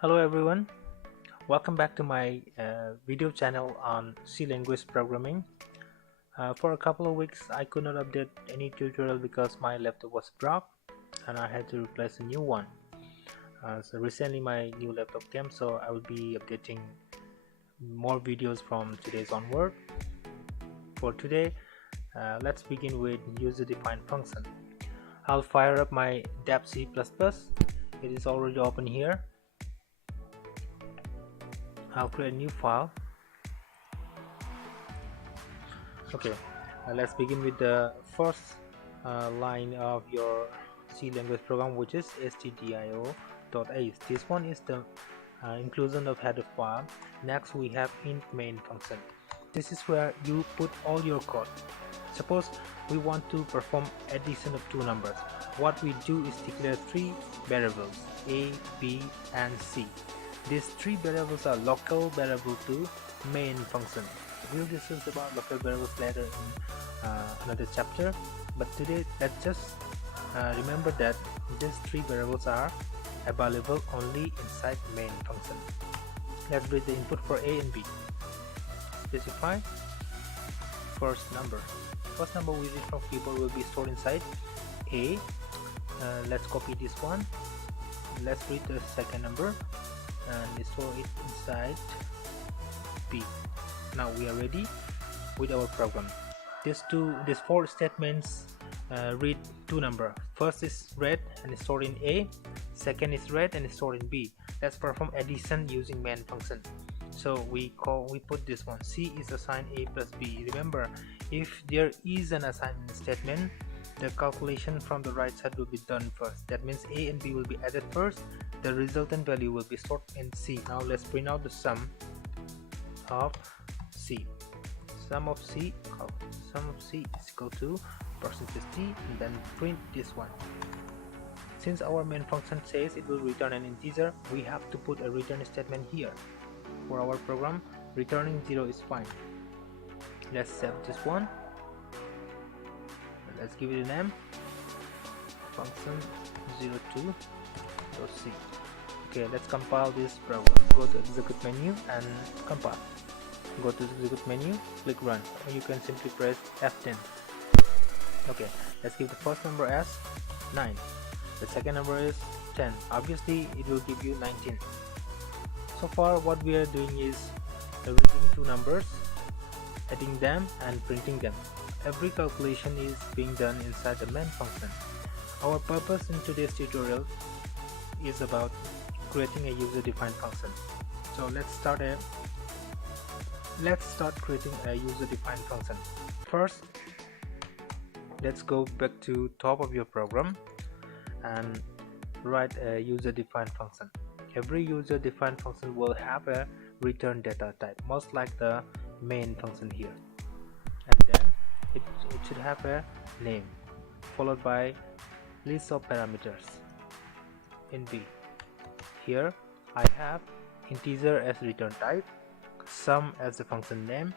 Hello everyone, welcome back to my video channel on C language programming. For a couple of weeks I could not update any tutorial because my laptop was broke and I had to replace a new one. So recently my new laptop came, so I will be updating more videos from today's onward. For today, let's begin with user-defined function. I'll fire up my dap C++. It is already open here. I'll create a new file. Okay, let's begin with the first line of your C language program, which is stdio.h. This one is the inclusion of header file. Next we have int main function. This is where you put all your code. Suppose we want to perform addition of two numbers. What we do is declare three variables, a, b and c. These three variables are local variable to main function. We'll discuss about local variables later in another chapter, but today let's just remember that these three variables are available only inside main function. Let's read the input for a and b. Specify first number. First number we read from keyboard will be stored inside a. Let's copy this one. Let's read the second number and store it inside B. Now we are ready with our program. These four statements read two numbers. First is read and is stored in A. Second is read and is stored in B. Let's perform addition using main function. So we put this one. C is assigned A plus B. Remember, if there is an assignment statement, the calculation from the right side will be done first. That means A and B will be added first. The resultant value will be stored in C. Now let's print out the sum of C. Sum of C is equal to %t, and then print this one. Since our main function says it will return an integer, we have to put a return statement here. For our program, returning 0 is fine. Let's save this one. Let's give it a name, function 02.c. Okay, let's compile this program. Go to execute menu and compile. Go to execute menu, click run, or you can simply press F10. Okay, let's give the first number as 9. The second number is 10. Obviously it will give you 19. So far what we are doing is reading two numbers, adding them and printing them. Every calculation is being done inside the main function. Our purpose in today's tutorial is about creating a user-defined function. So let's start creating a user-defined function. First, let's go back to top of your program and write a user-defined function. Every user-defined function will have a return data type, most like the main function here, and then it should have a name followed by list of parameters. In B, here I have integer as return type, sum as the function name,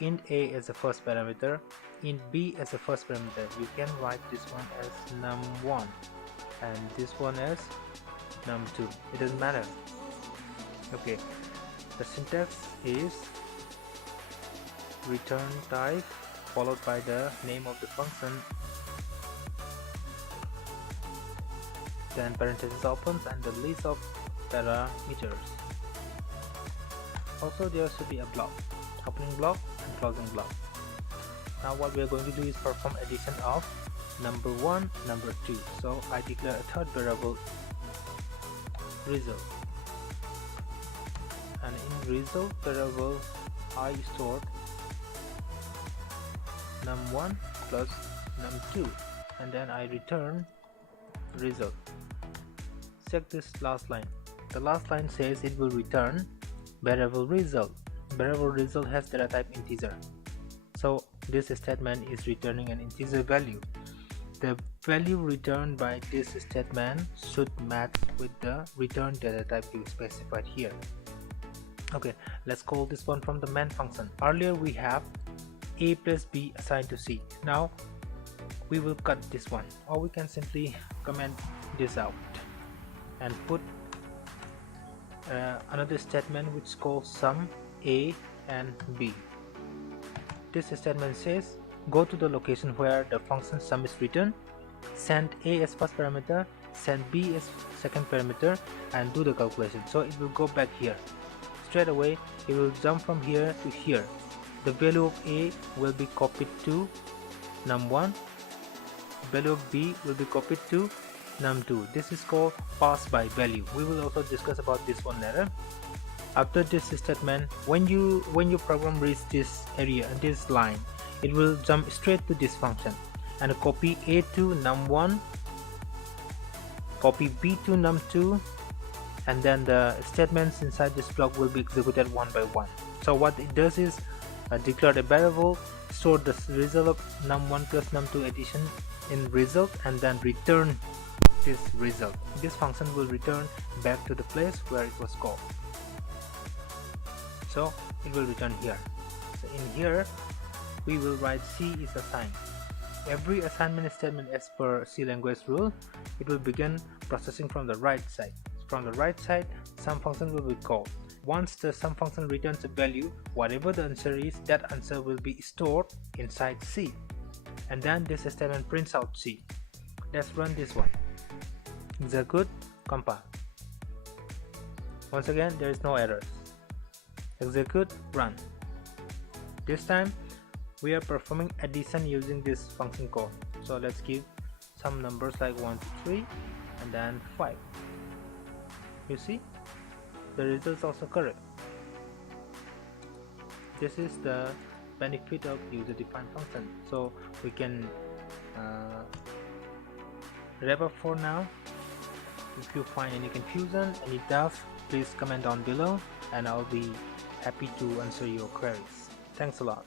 int a as the first parameter, int b as the first parameter. You can write this one as num1 and this one as num2. It doesn't matter. Okay, the syntax is return type followed by the name of the function, then parenthesis opens and the list of parameters. Also there should be a block, opening block and closing block. Now what we are going to do is perform addition of number 1, number 2. So I declare a third variable, result, and in result variable I stored num1 plus num2, and then I return result. Check this last line. The last line says it will return variable result. Variable result has data type integer, so this statement is returning an integer value. The value returned by this statement should match with the return data type you specified here. Okay, let's call this one from the main function. Earlier we have a plus b assigned to c. Now we will cut this one, or we can simply comment this out and put another statement which calls sum a and b. This statement says go to the location where the function sum is written, send a as first parameter, send b as second parameter, and do the calculation. So it will go back here. Straight away it will jump from here to here. The value of a will be copied to num1, value of b will be copied to num2. This is called pass by value. We will also discuss about this one later. After this statement, when your program reaches this area, this line, it will jump straight to this function and copy a to num1, copy b to num2, and then the statements inside this block will be executed one by one. So what it does is declare a variable, store the result of num1 plus num2 addition in result, and then return this result. This function will return back to the place where it was called. So it will return here. So in here we will write C is assigned. Every assignment statement as per C language rule, it will begin processing from the right side. From the right side, sum function will be called. Once the sum function returns a value, whatever the answer is, that answer will be stored inside C. And then this statement prints out C. Let's run this one. Execute, compile. Once again, there is no errors. Execute, run. This time we are performing addition using this function call. So let's give some numbers like 1 to 3 and then 5. You see, the result is also correct. This is the benefit of user-defined function. So we can wrap up for now. If you find any confusion, any doubt, please comment down below and I'll be happy to answer your queries. Thanks a lot.